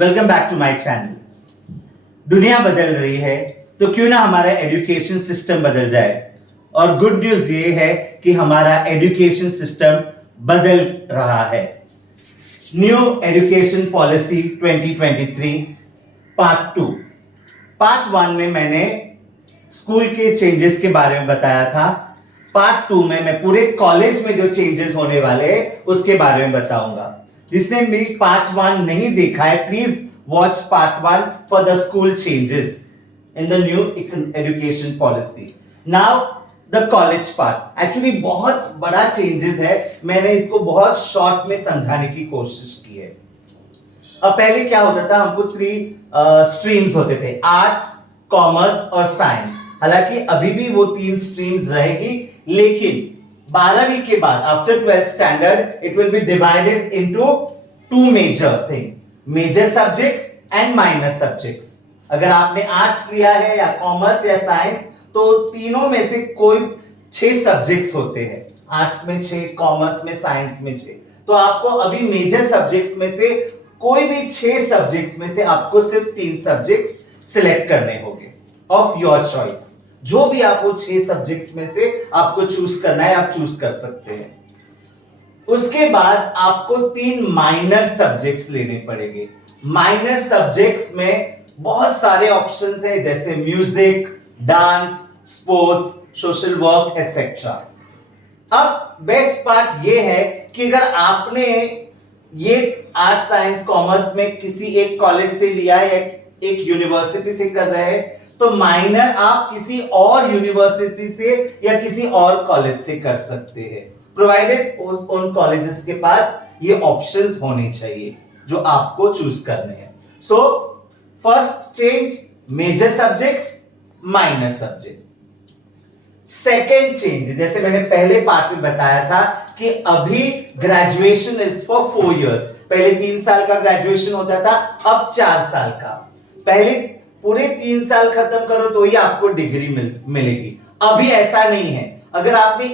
Welcome back to my channel. दुनिया बदल रही है तो क्यों ना हमारा एजुकेशन सिस्टम बदल जाए। और गुड न्यूज ये है कि हमारा एजुकेशन सिस्टम बदल रहा है। New education policy 2023 part 2। Part 1 में मैंने स्कूल के चेंजेस के बारे में बताया था। पार्ट 2 में मैं पूरे कॉलेज में जो चेंजेस होने वाले हैं उसके बारे में बताऊंगा। जिसने भी पार्ट 1 नहीं देखा है, please watch part 1 for the school changes in the new education policy. Now the college part actually बहुत बड़ा चेंजेस है। मैंने इसको बहुत शॉर्ट में समझाने की कोशिश की है। अब पहले क्या होता था, हमको 3 स्ट्रीम्स होते थे, आर्ट्स, कॉमर्स और साइंस। हालांकि अभी भी वो 3 स्ट्रीम्स रहेगी, लेकिन 12वीं के बाद after 12th standard it will be divided into 2 major thing, major subjects and minor subjects. अगर आपने आर्ट्स लिया है या कॉमर्स या साइंस, तो तीनों में से कोई 6 सब्जेक्ट्स होते हैं। आर्ट्स में 6, कॉमर्स में, साइंस में 6। तो आपको अभी मेजर सब्जेक्ट्स में से कोई भी 6 सब्जेक्ट्स में से आपको सिर्फ 3 सब्जेक्ट्स सिलेक्ट करने होंगे ऑफ योर चॉइस। जो भी आपको 6 सब्जेक्ट्स में से आपको चूज करना है, आप चूज कर सकते हैं। उसके बाद आपको 3 माइनर सब्जेक्ट्स लेने पड़ेंगे। माइनर सब्जेक्ट्स में बहुत सारे ऑप्शंस हैं, जैसे music, dance, sports, social work etcetera. अब बेस्ट पार्ट ये है कि अगर आपने ये आर्ट्स, साइंस, कॉमर्स में किसी एक कॉलेज से लिया है, एक यूनिवर्सिटी से कर रहे हैं, तो माइनर आप किसी और यूनिवर्सिटी से या किसी और कॉलेज से कर सकते हैं, प्रोवाइडेड उन कॉलेजेस के पास ये ऑप्शंस होने चाहिए जो आपको चूज करने हैं। So first change, major subjects, minor subject. Second change, जैसे मैंने पहले पार्ट में बताया था कि अभी ग्रेजुएशन इज फॉर 4 इयर्स। पहले 3 साल का ग्रेजुएशन होता था, अब 4 साल का। पहले पूरे 3 साल खत्म करो तो ही आपको डिग्री मिलेगी। अभी ऐसा नहीं है। अगर आपने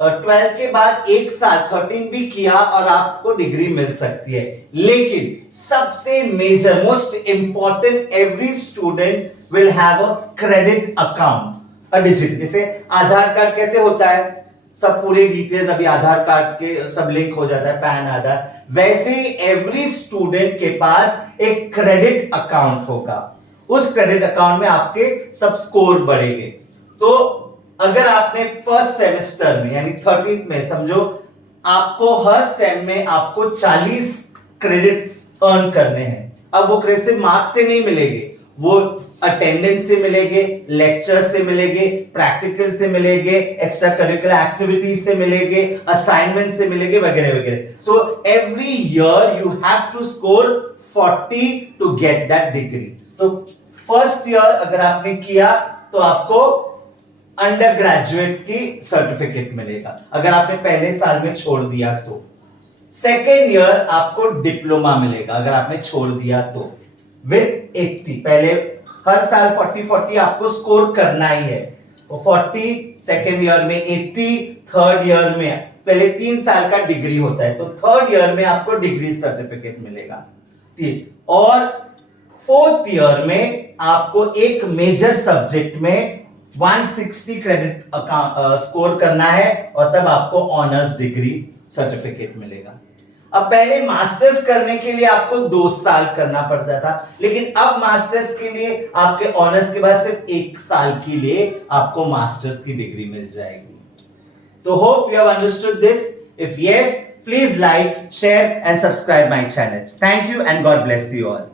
12 के बाद 1 साल 13 भी किया और आपको डिग्री मिल सकती है, लेकिन सबसे major, most important, every student will have a credit account, a digit. जैसे आधार कार्ड कैसे होता है, सब पूरे डिटेल्स अभी आधार कार्ड के सब लिंक हो जाता है, पैन, आधार, वैसे ही एवरी स्टूडेंट के पास एक क्रेडिट अकाउंट होगा। उस क्रेडिट अकाउंट में आपके सब स्कोर बढ़ेंगे। तो अगर आपने फर्स्ट सेमेस्टर में यानी 13th में, समझो आपको हर सेम में आपको 40 क्रेडिट अर्न करने हैं। अब वो क्रेडिट सिर्फ मार्क्स से नहीं मिलेंगे, वो अटेंडेंस से मिलेंगे, लेक्चर से मिलेंगे, प्रैक्टिकल से मिलेंगे, एक्स्ट्रा करिकुलर एक्टिविटीज से मिलेंगे, असाइनमेंट से मिलेंगे, वगैरह वगैरह। So every year you have to score 40 to get that degree. तो फर्स्ट ईयर अगर आपने किया तो आपको अंडर ग्रेजुएट की सर्टिफिकेट मिलेगा, अगर आपने पहले साल में छोड़ दिया तो। सेकेंड ईयर आपको डिप्लोमा मिलेगा अगर आपने छोड़ दिया तो, विद 80। पहले हर साल 40 आपको स्कोर करना ही है। 40 सेकेंड ईयर में, 80 थर्ड ईयर में। पहले 3 साल का डिग्री होता है, तो थर्ड ईयर में आपको डिग्री सर्टिफिकेट मिलेगा। और फोर्थ ईयर में आपको एक मेजर सब्जेक्ट में 160 क्रेडिट स्कोर करना है और तब आपको ऑनर्स डिग्री सर्टिफिकेट मिलेगा। अब पहले मास्टर्स करने के लिए आपको 2 साल करना पड़ता था, लेकिन अब मास्टर्स के लिए आपके ऑनर्स के बाद सिर्फ 1 साल के लिए आपको मास्टर्स की डिग्री मिल जाएगी। तो hope you have understood this. If yes, please like, share and subscribe my channel. Thank you and God bless you all.